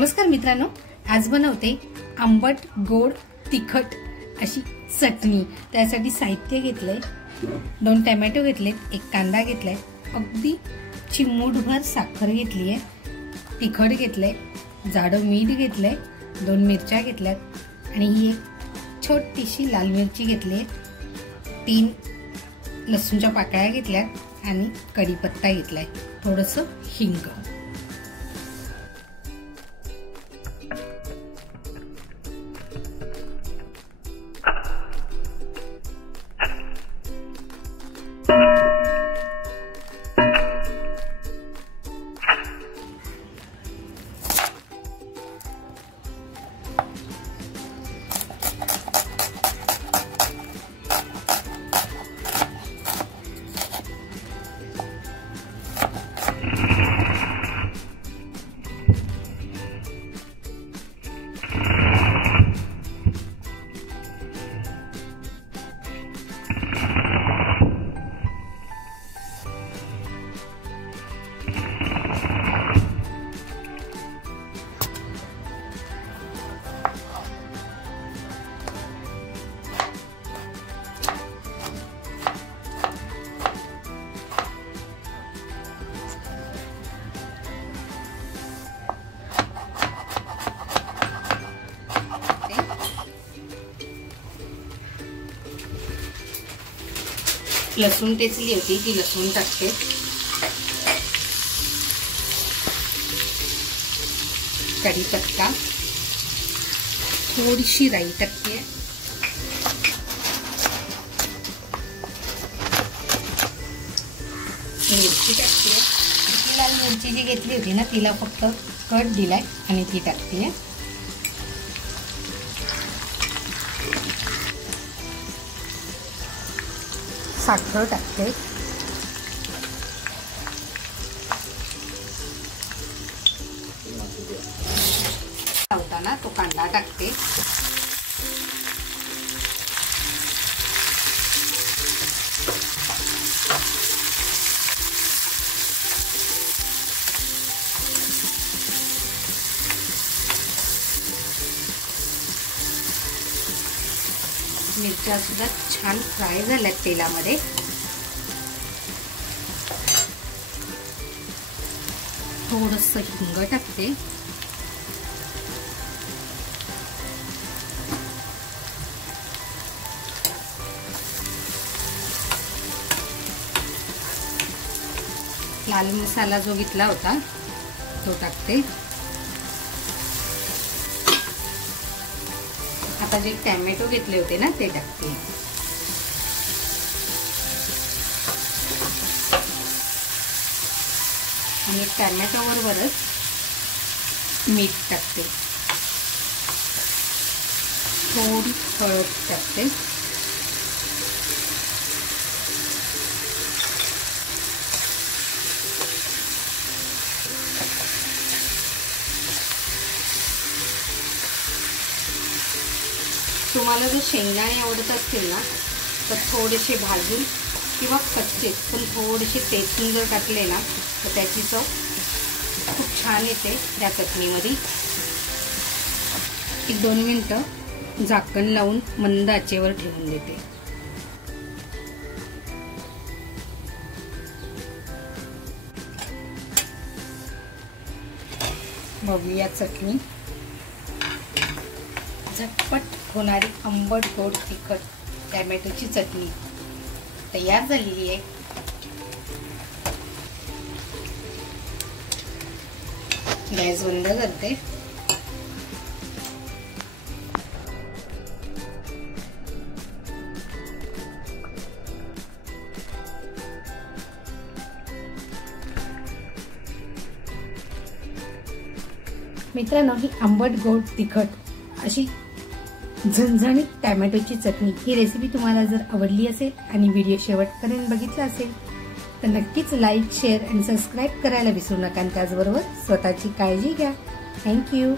नमस्कार मित्रांनो, आज बनवते आंबट गोड तिखट अशी चटणी। त्यासाठी साहित्य घेतलंय, 2 टोमॅटो घेतलेत, 1 कांदा घेतलाय, अगदी चिमूटभर साखर घेतली आहे, तिखट घेतलंय, जाडं मीठ घेतलंय, 2 मिरच्या घेतल्यात आणि ही एक छोटीशी लाल मिरची घेतली, 3 लसूणच्या पाकळ्या घेतल्यात आणि कढीपत्ता घेतलाय, थोडंसं हिंग। लसूण टेचली होती ती लसूण टाकते, कढीपत्ता, थोडीशी राई टाकते, मिरची टाकते। ती लाल मिरची जी घेतली होती ना तिला फक्त कट दिलाय आणि ती टाकते। साखर टाकते, लावताना तो कांदा टाकते, मिरच्या सुद्धा छान फ्राय झाल्यात तेलामध्ये। थोडंसं हिंग टाकते, लाल मसाला जो घेतला होता तो टाकते। आता जे टोमॅटो घेतले होते ना ते टाकते आणि टोमॅटो बरोबरच मीठ टाकते, थोडी हळद टाकते, तुम्हाला जर शेंगदाणे आवडत असतील ना तर थोडेसे भाजून किंवा कच्चे पण थोडेसे टेचून जर टाकले ना तर त्याची चव खूप छान येते या चटणीमध्ये। 1-2 मिनिटं झाकण लावून मंद आचेवर ठेवून देते। बघूया चटणी, झटपट होणारी आंबट गोड तिखट टोमॅटोची चटणी तयार झालेली आहे। गॅस बंद करते। मित्रांनो, ही आंबट गोड तिखट अशी झणझणीत टोमॅटोची चटणी ही रेसिपी तुम्हाला जर आवडली असेल आणि व्हिडिओ शेवटपर्यंत बघितला असेल तर नक्कीच लाईक, शेअर आणि सबस्क्राईब करायला विसरू नका आणि त्याचबरोबर स्वतःची काळजी घ्या। थँक्यू।